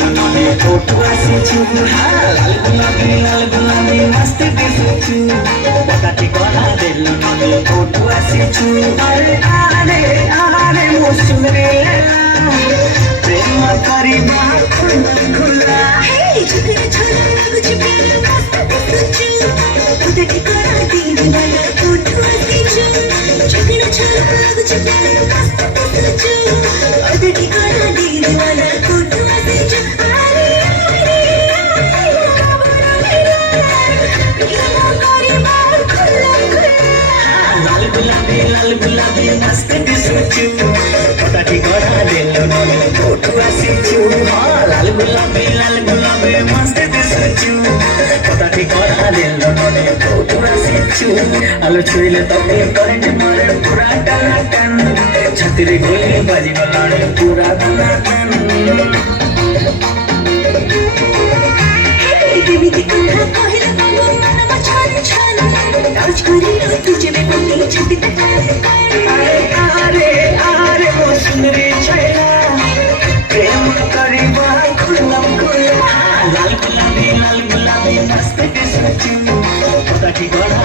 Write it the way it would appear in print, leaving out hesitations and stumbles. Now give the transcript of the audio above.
नने फोटो आसीछु लाल गुलाबी मस्त दिसुछु पकाटी कला दिल नने फोटो आसीछु अरे आरे आरे मौसम रे प्रेम करिबा खुला खुला हे झुकना छोरा कुछ प्यार मस्त दिसुछु पकाटी कला दिल नने फोटो आसीछु झुकना छोरा कुछ प्यार मस्त दिसुछु पकाटी कला दिल नने फोटो आसीछु अरे आरे लाल गुलाबी मस्त दिसुछु पकाटी कला दिल नने फोटो आसीछु लाल गुलाबी मस्त दिसुछु पकाटी कला दिल नने फोटो आसीछु आलो छुइले तबे करेंट मारे पूरा टनाटन छतरी गोली बाजी गलाने पूरा टनाटन देवी दिखा कहले बाबू मनवा छान छान नाच करी तुझे में पत्नी छपी अरे आरे आरे मौसम रे छैला प्रेम करिबा खुलम खुला लाल गुलाबी मस्त दिसुछु पकाटी कला